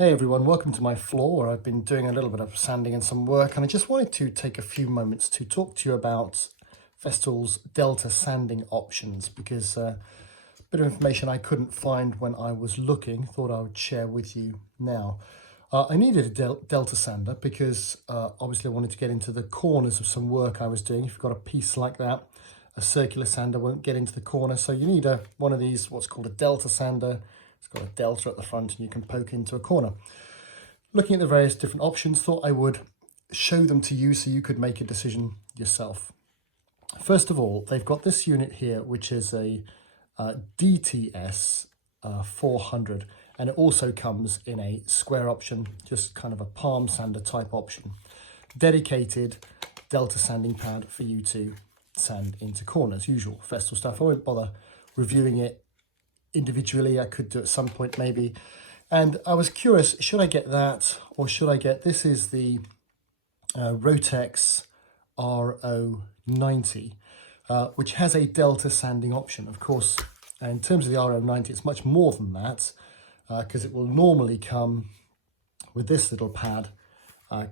Hey everyone, welcome to my floor where I've been doing a little bit of sanding and some work, and I just wanted to take a few moments to talk to you about Festool's Delta sanding options, because a bit of information I couldn't find when I was looking, thought I would share with you now. I needed a Delta sander because obviously I wanted to get into the corners of some work I was doing. If you've got a piece like that, a circular sander won't get into the corner, so you need one of these, what's called a Delta sander. It's got a delta at the front and you can poke into a corner. Looking at the various different options, thought I would show them to you so you could make a decision yourself. First of all, they've got this unit here, which is a DTS 400, and it also comes in a square option, just kind of a palm sander type option. Dedicated Delta sanding pad for you to sand into corners, usual Festool stuff. I won't bother reviewing it individually. I could do at some point maybe, and I was curious, should I get that or should I get, this is the ROTEX RO90, which has a Delta sanding option. Of course, in terms of the RO90, it's much more than that, because it will normally come with this little pad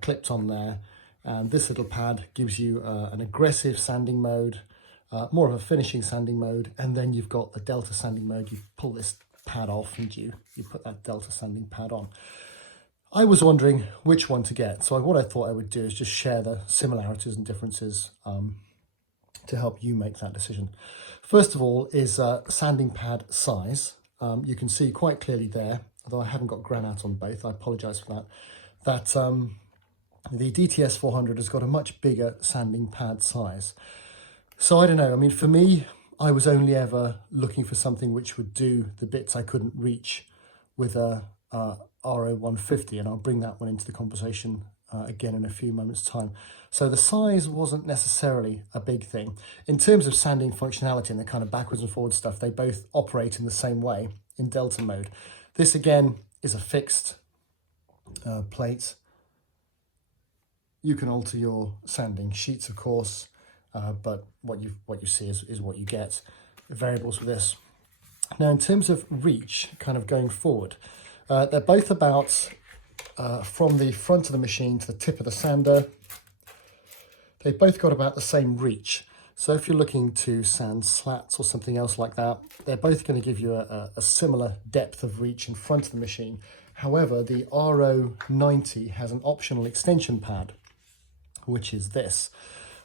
clipped on there, and this little pad gives you an aggressive sanding mode, more of a finishing sanding mode, and then you've got the Delta sanding mode. You pull this pad off and you put that Delta sanding pad on. I was wondering which one to get, so what I thought I would do is just share the similarities and differences to help you make that decision. First of all is sanding pad size. You can see quite clearly there, although I haven't got granite on both, I apologise for that, that the DTS 400 has got a much bigger sanding pad size. So I don't know, I mean, for me, I was only ever looking for something which would do the bits I couldn't reach with a RO150, and I'll bring that one into the conversation again in a few moments' time. So the size wasn't necessarily a big thing. In terms of sanding functionality and the kind of backwards and forward stuff, they both operate in the same way in Delta mode. This again is a fixed plate. You can alter your sanding sheets, of course, but what you see is what you get. Variables with this. Now, in terms of reach, kind of going forward, they're both about from the front of the machine to the tip of the sander. They've both got about the same reach. So if you're looking to sand slats or something else like that, they're both going to give you a similar depth of reach in front of the machine. However, the RO90 has an optional extension pad, which is this,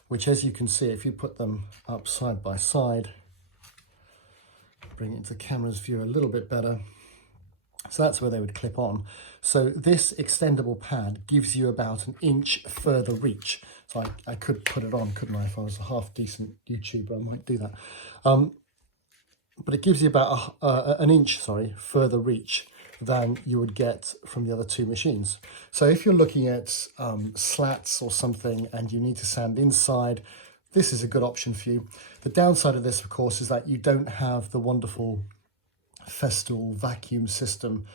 which, as you can see, if you put them up side by side, bring it into the camera's view a little bit better. So that's where they would clip on. So this extendable pad gives you about an inch further reach. So I could put it on, couldn't I? If I was a half decent YouTuber, I might do that. But it gives you about an inch, further reach than you would get from the other two machines. So if you're looking at slats or something and you need to sand inside, this is a good option for you. The downside of this, of course, is that you don't have the wonderful Festool vacuum system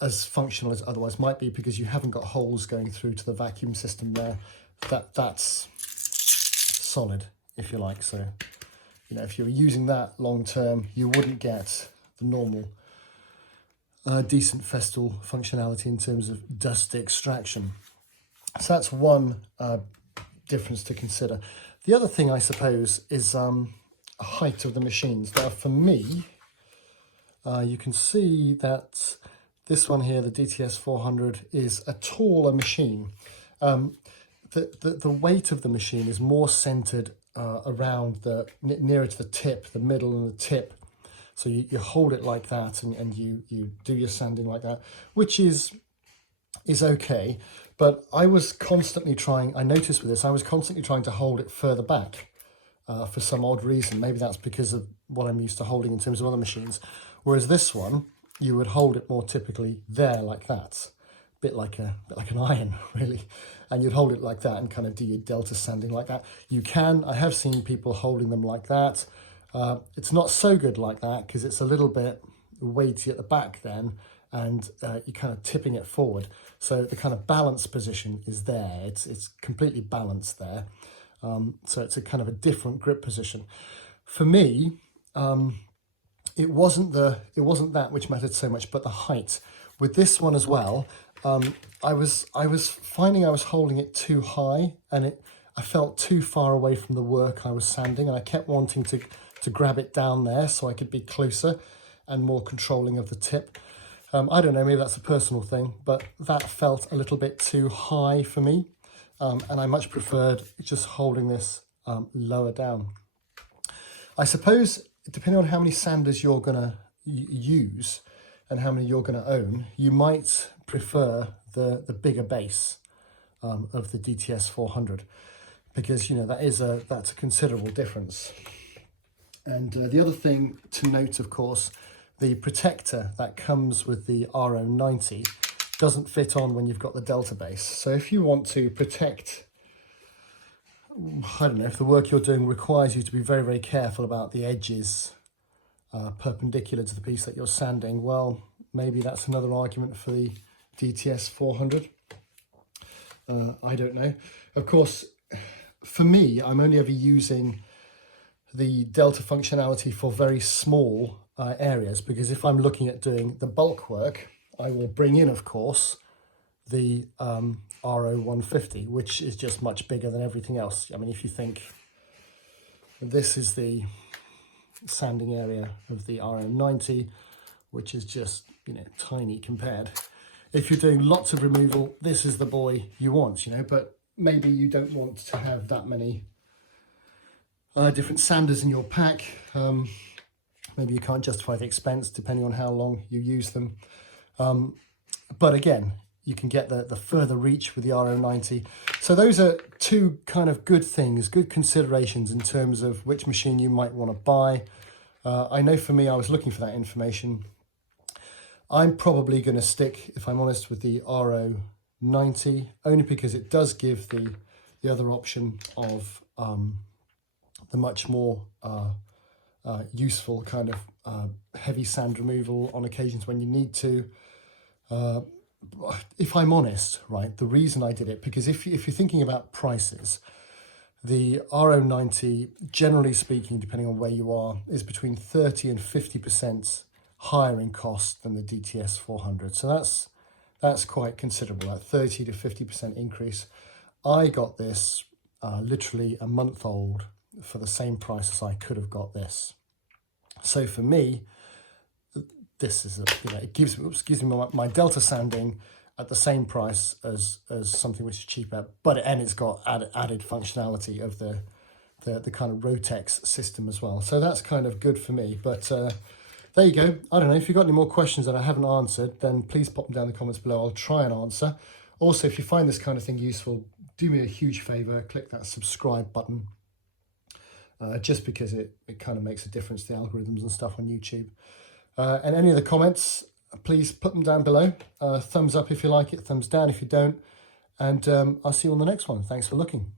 as functional as otherwise might be, because you haven't got holes going through to the vacuum system there. That's solid, if you like. So, you know, if you're using that long term, you wouldn't get the normal decent Festool functionality in terms of dust extraction. So that's one difference to consider. The other thing, I suppose, is height of the machines. Now, for me, you can see that this one here, the DTS 400, is a taller machine. The weight of the machine is more centered around nearer to the tip, the middle and the tip. So you hold it like that and you do your sanding like that, which is okay. But I was constantly trying, I noticed with this, I was constantly trying to hold it further back for some odd reason. Maybe that's because of what I'm used to holding in terms of other machines. Whereas this one, you would hold it more typically there like that, a bit like an iron, really. And you'd hold it like that and kind of do your Delta sanding like that. I have seen people holding them like that. It's not so good like that because it's a little bit weighty at the back then, and you're kind of tipping it forward. So the kind of balance position is there. It's completely balanced there. So it's a kind of a different grip position. For me, it wasn't that which mattered so much, but the height. with this one as well, I was finding I was holding it too high, and I felt too far away from the work I was sanding, and I kept wanting to grab it down there so I could be closer and more controlling of the tip. I don't know, maybe that's a personal thing, but that felt a little bit too high for me, and I much preferred just holding this lower down. I suppose, depending on how many sanders you're going to use and how many you're going to own, you might prefer the bigger base of the DTS 400, because, you know, that's a considerable difference. And the other thing to note, of course, the protector that comes with the RO90 doesn't fit on when you've got the Delta base. So if you want to protect, I don't know, if the work you're doing requires you to be very, very careful about the edges perpendicular to the piece that you're sanding, well, maybe that's another argument for the DTS 400. I don't know. Of course, for me, I'm only ever using the Delta functionality for very small areas, because if I'm looking at doing the bulk work, I will bring in, of course, the RO150, which is just much bigger than everything else. I mean, if you think this is the sanding area of the RO90, which is just, you know, tiny compared. If you're doing lots of removal, this is the boy you want, you know, but maybe you don't want to have that many different sanders in your pack. Maybe you can't justify the expense depending on how long you use them. But again, you can get the further reach with the RO90. So those are two kind of good things, good considerations in terms of which machine you might want to buy. I know for me, I was looking for that information. I'm probably going to stick, if I'm honest, with the RO90, only because it does give the other option of the much more useful kind of heavy sand removal on occasions when you need to. If I'm honest, right, the reason I did it, because if you're thinking about prices, the RO90, generally speaking, depending on where you are, is between 30 and 50% higher in cost than the DTS 400. So that's quite considerable, that 30 to 50% increase. I got this literally a month old for the same price as I could have got this. So for me, this is it gives me my Delta sanding at the same price as something which is cheaper, and it's got added functionality of the kind of ROTEX system as well. So that's kind of good for me. But there you go. I don't know if you've got any more questions that I haven't answered, then please pop them down in the comments below. I'll try and answer. Also, if you find this kind of thing useful, do me a huge favor, click that subscribe button. Just because it kind of makes a difference to the algorithms and stuff on YouTube. And any of the comments, please put them down below. Thumbs up if you like it, thumbs down if you don't. And I'll see you on the next one. Thanks for looking.